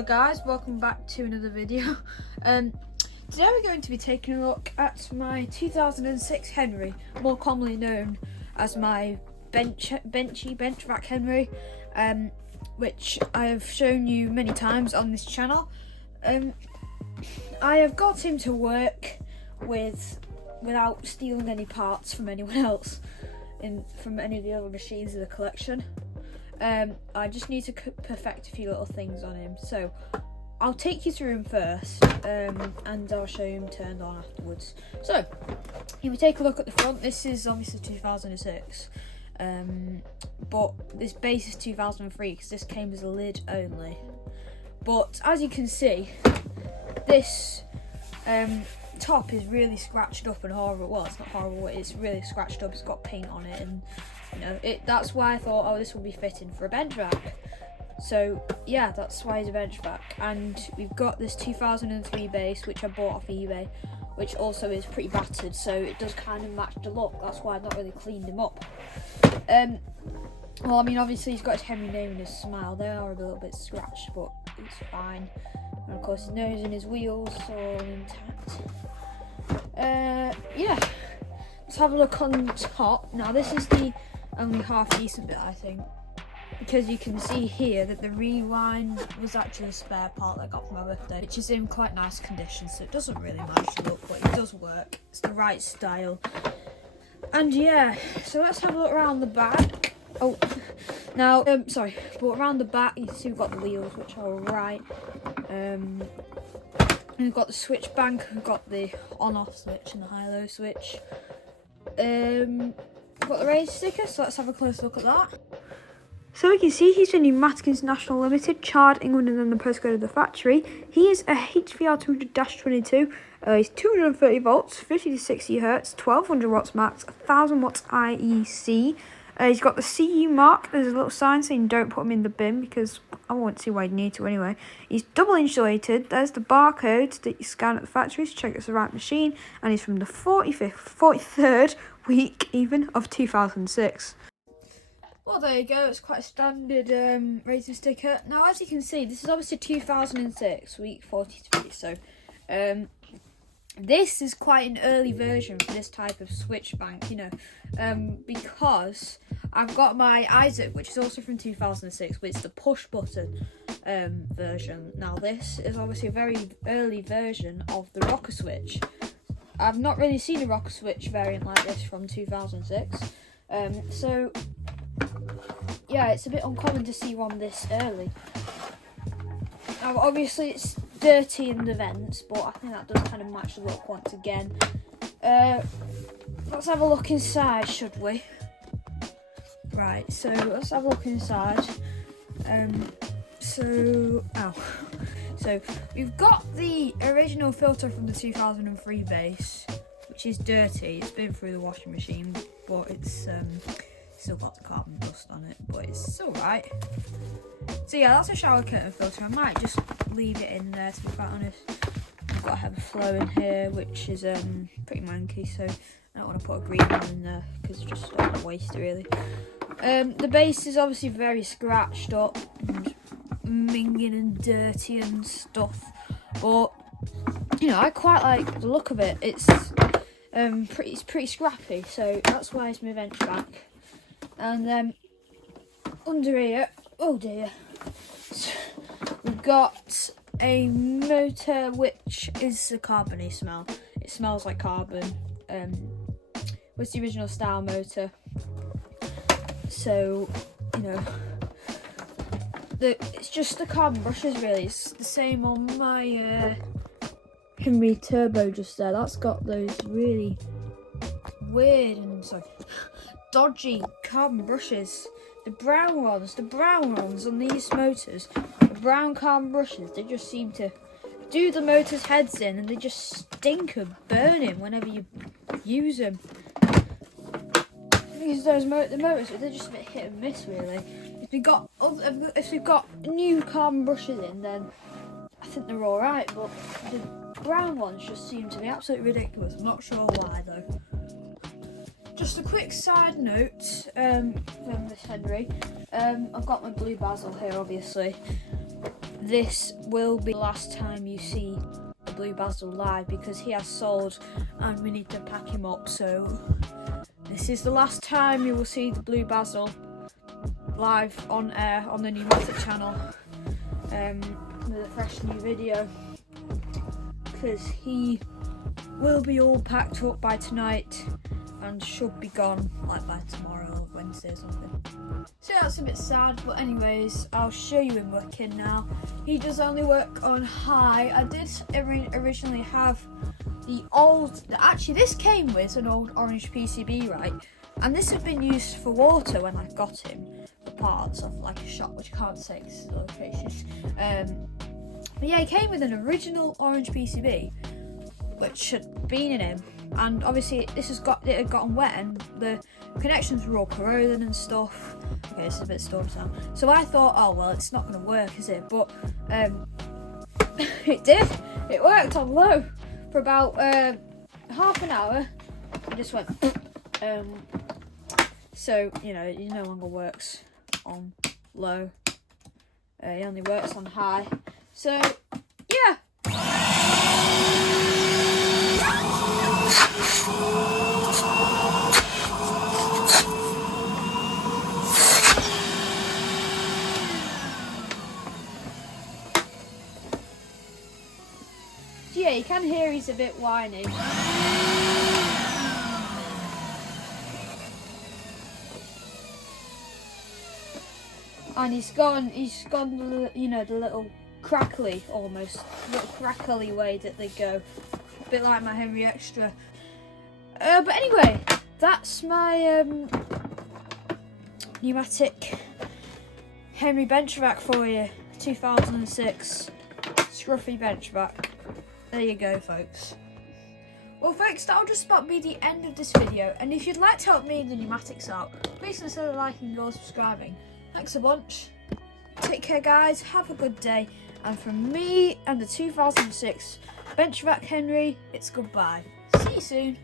Hello guys, welcome back to another video. Today we're going to be taking a look at my 2006 Henry, more commonly known as my BenchVac Henry, which I have shown you many times on this channel. I have got him to work without stealing any parts from anyone else, from any of the other machines in the collection. I just need to perfect a few little things on him, so I'll take you through him first, and I'll show you him turned on afterwards. So, if we take a look at the front, this is obviously 2006, but this base is 2003 because this came as a lid only. But as you can see, this top is really scratched up and horrible. Well, it's not horrible, it's really scratched up, it's got paint on it, and that's why I thought, oh, this will be fitting for a BenchVac. So yeah, that's why it's a BenchVac. And we've got this 2003 base, which I bought off eBay, which also is pretty battered, so it does kind of match the look. That's why I've not really cleaned him up. Well, I mean, obviously he's got his Henry name and his smile. They are a little bit scratched, but it's fine. And of course his nose and his wheels are all intact. Yeah, let's have a look on top. Now this is the only half decent bit, I think, because you can see here that the rewind was actually a spare part that I got for my birthday, which is in quite nice condition, so it doesn't really match the look, but it does work. It's the right style. And yeah, so let's have a look around the back. Oh, now, sorry, but around the back you can see we've got the wheels, which are alright. And we've got the switch bank, we've got the on-off switch and the high-low switch. We've got the race sticker, so let's have a close look at that. So we can see he's a Pneumatic International Limited, Chard, England, and then the postcode of the factory. He is a HVR 200-22. He's 230 volts, 50 to 60 hertz, 1200 watts max, 1000 watts IEC. He's got the CU mark. There's a little sign saying don't put him in the bin, because I won't see why you need to anyway. He's double insulated. There's the barcode that you scan at the factory to check it's the right machine, and he's from the 43rd week even of 2006. Well, there you go. It's quite a standard racing sticker. Now, as you can see, this is obviously 2006 week 43. So, this is quite an early version for this type of switch bank, because I've got my Isaac, which is also from 2006, but it's the push button version. Now, this is obviously a very early version of the rocker switch. I've not really seen a rocker switch variant like this from 2006. So yeah, it's a bit uncommon to see one this early. Now, obviously it's dirty in the vents, but I think that does kind of match the look once again. Let's have a look inside, should we? Right, so let's have a look inside. So we've got the original filter from the 2003 base, which is dirty. It's been through the washing machine, but it's still got the carbon dust on it, but it's alright. So yeah, that's a shower curtain filter. I might just leave it in there, to be quite honest. I've got to have a flow in here, which is pretty manky, so I don't want to put a green one in there because it's just a waste, really. The base is obviously very scratched up and minging and dirty and stuff, but I quite like the look of it. It's pretty scrappy, so that's why it's my BenchVac. And under here, oh dear, we've got a motor which is a carbony smell. It smells like carbon. Was the original style motor. So it's just the carbon brushes, really. It's the same on my Henry Turbo just there. That's got those really weird and dodgy carbon brushes. The brown ones on these motors, the brown carbon brushes, they just seem to do the motor's heads in, and they just stink of burning whenever you use them. Because the motors, they're just a bit hit and miss, really. If we've got new carbon brushes in, then I think they're alright, but the brown ones just seem to be absolutely ridiculous. I'm not sure why though. Just a quick side note from this Henry. I've got my blue Basil here, obviously. this will be the last time you see the blue Basil live, because he has sold and we need to pack him up. So this is the last time you will see the blue Basil live on air on the Pneumatic channel with a fresh new video, because he will be all packed up by tonight and should be gone like by tomorrow or Wednesday or something. So that's a bit sad, but anyways, I'll show you him working now. He does only work on high. I did originally have the old, actually this came with an old orange PCB, right? And this had been used for water when I got him, the parts of like a shop, which I can't say because it's locations. But yeah, he came with an original orange PCB, which had been in him, and obviously it had gotten wet and the connections were all corroded and stuff. Okay, this is a bit storm sound. So I thought, oh well, it's not going to work, is it? But it did. It worked on low for about half an hour. It just went. So you know, it no longer works on low. It only works on high. So yeah. Yeah, you can hear he's a bit whiny. And he's gone, you know, the little crackly, almost, little crackly way that they go. A bit like my Henry Extra. But anyway, that's my pneumatic Henry BenchVac for you. 2006 scruffy BenchVac. There you go, folks. Well, folks, that'll just about be the end of this video. And if you'd like to help me and the pneumatics out, please consider liking or subscribing. Thanks a bunch. Take care, guys. Have a good day. And from me and the 2006 BenchVac Henry, it's goodbye. See you soon.